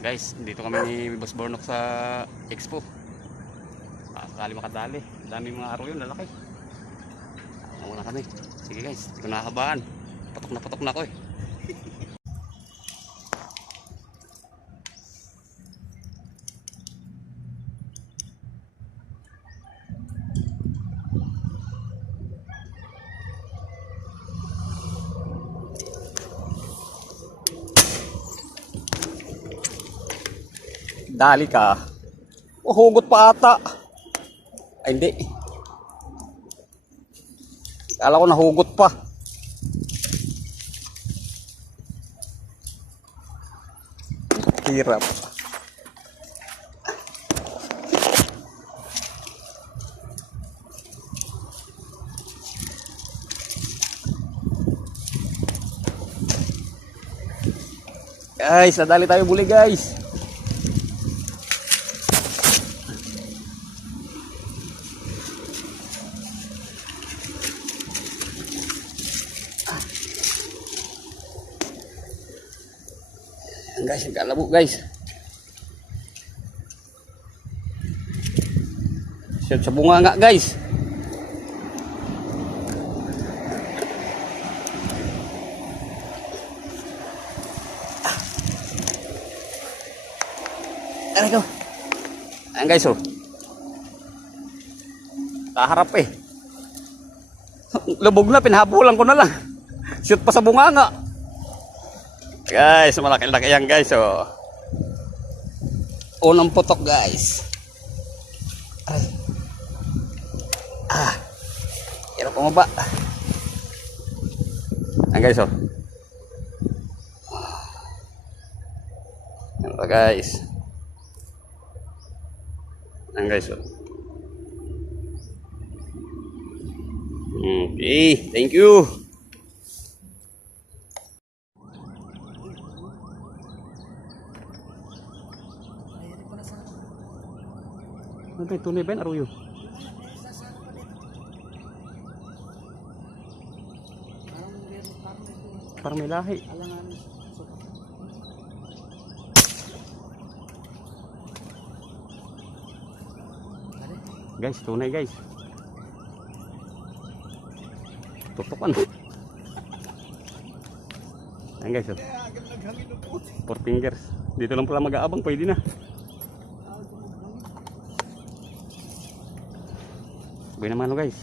Guys, dito kami ni Boss Bornok sa Expo. Sakali makadali. Dami mga araw yun, lalaki. Muna kami. Sige guys, hindi ko nakakabaan. Patok na ako eh. Dali ka. Oh, hugot pa ata. Ay, hindi. Kala ko nahugot pa. Hirap. Guys, nadali tayo buli guys. Guys, nagkalabo guys. Shoot sa bunga nga guys. Aray ko. Ayan guys oh. Kaharap eh. Lubog na, pinahabulan ko na lang. Shoot pa sa bunga nga. Guys, malaki-laki yan guys oh. Unang putok guys. Ay. Hirap pumaba. Ayan guys oh. Ayan guys. Ayan guys oh. Okay, thank you. Ano tunay ba yan? Aruyo? Parang may lahi. Guys, tunay guys. Tutukan. Ayan guys. 4 fingers. Dito lang pala mag-aabang. Pwede na. Buhay naman guys.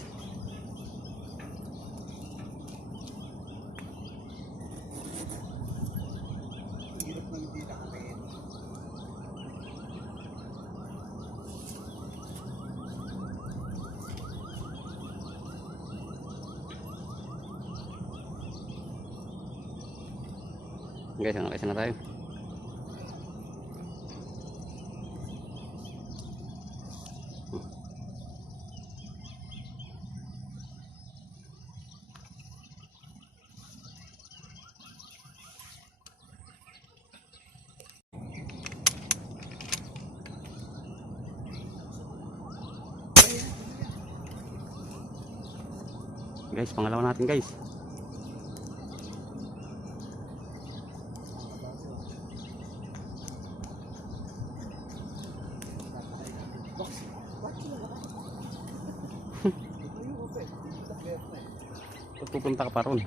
Guys, nakakaisa na tayo. Guys, pangalawa natin guys. Pupunta ka pa ron.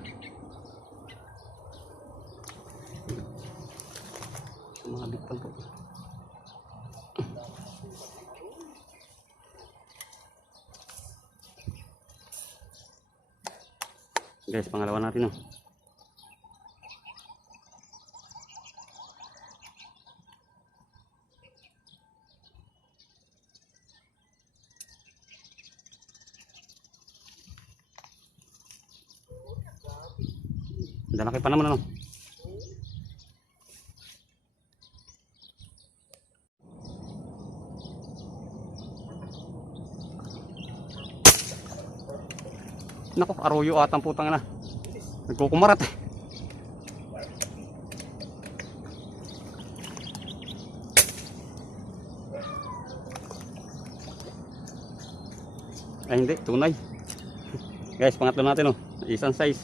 Sumabit pa po. Guys, pangalawa natin oh. Dalaki pa naman ano. Naku, aruyo atang putang na. Nagkukumarat eh. Ay hindi, tunay. Guys, pangatlo natin oh. Isang size.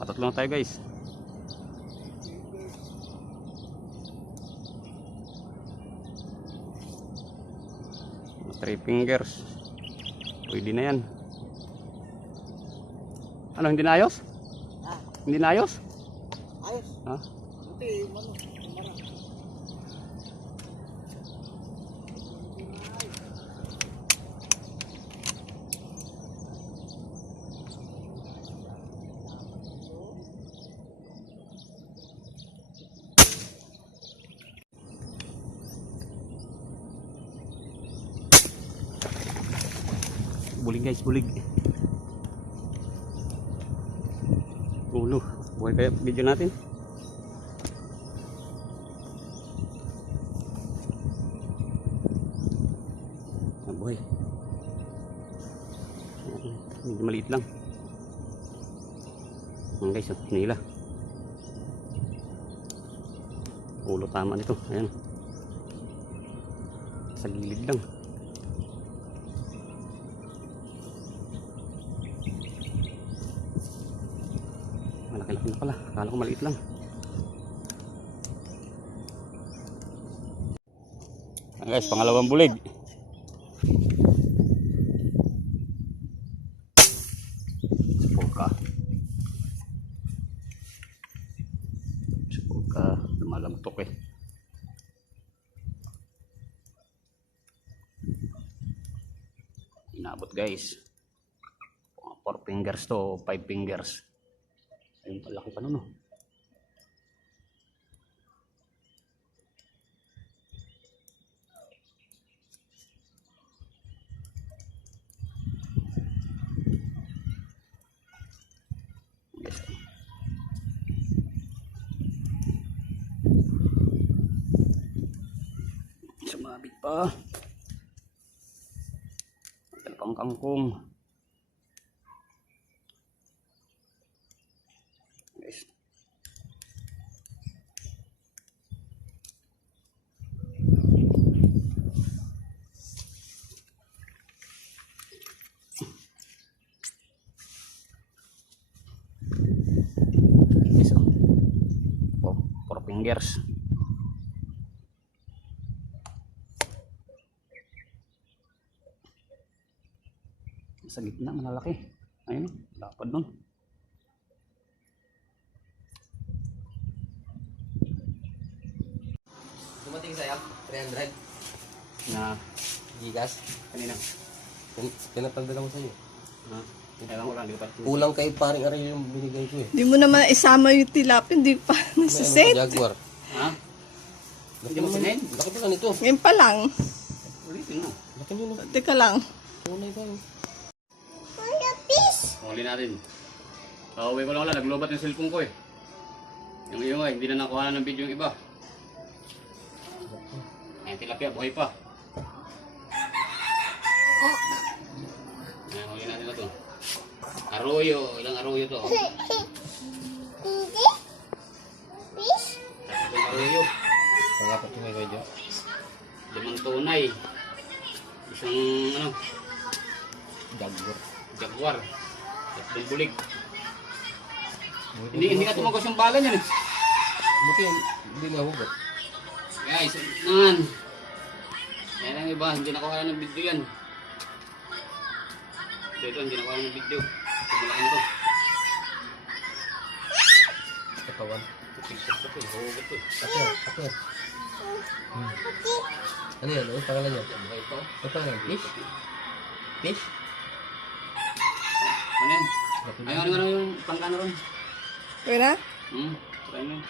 Nakatatlo na tayo guys. Three fingers. Pwede na yan. Ano, hindi na ayos? Ha? Hindi na ayos? Ayos. Ha? Buti, ano, mara. Bulig guys, bulig. Ulo. Buhay kaya video natin. Buhay. Medyo maliit lang. Ayan guys, hinila. Ulo tama nito. Ayan. Sa gilid lang. Malaki-laki na pala. Akala ko maliit lang. Ayan guys, pangalawang bulig. Supoka. Lumalagtok eh. Inabot guys. 4 fingers to 5 fingers. Ayun, laki pa nun, no? Yes. Sumabit pa. Talpang kangkong. Guys. Oh, 4 fingers. Sa gitna, malalaki. Ayun, lapad nun. Dumating sa'yo, 300 Na, gigas. kanina. Pinapagdala ko sa'yo. Ha? Ewan ko lang, di ko pa. Kulang kay paring aray yung binigay ko eh. Di mo naman isama yung tilapia, hindi pa May nasa-set. Jaguar. Ha? Hindi mo sinin? Laki pa lang ito. Ngayon pa lang. Ulitin mo. Laki nyo na. Teka lang. Tunay tayo. Huli natin. Uwi ko lang wala, naglobat yung cellphone ko eh. Yung iyo nga, hindi na nakuha ng video yung iba. Ayan, tilapia, buhay pa. Ayan, huli natin na to. Arroyo, ilang arroyo to? Tatlong arroyo. Pangapat yung may video. 5 tunay. Isang ano, Jaguar. jaguar. 3 bulig. Hindi ka tumagos yung bala niyan eh. Buti hindi nahugot. Guys, naman. Yan ang iba, hindi nakuha ng video yan. Ito, hindi nakuha ng video. Ito, malaki na to. Katawan. Tigsak na to, hugot to. Ako. Ano yan? Ano pangalan niya? Buhay pa. Ano pangalan? Fish? Fish? Ano yan? Ayaw, ano yung pangkano ron? Okay na? Try mo.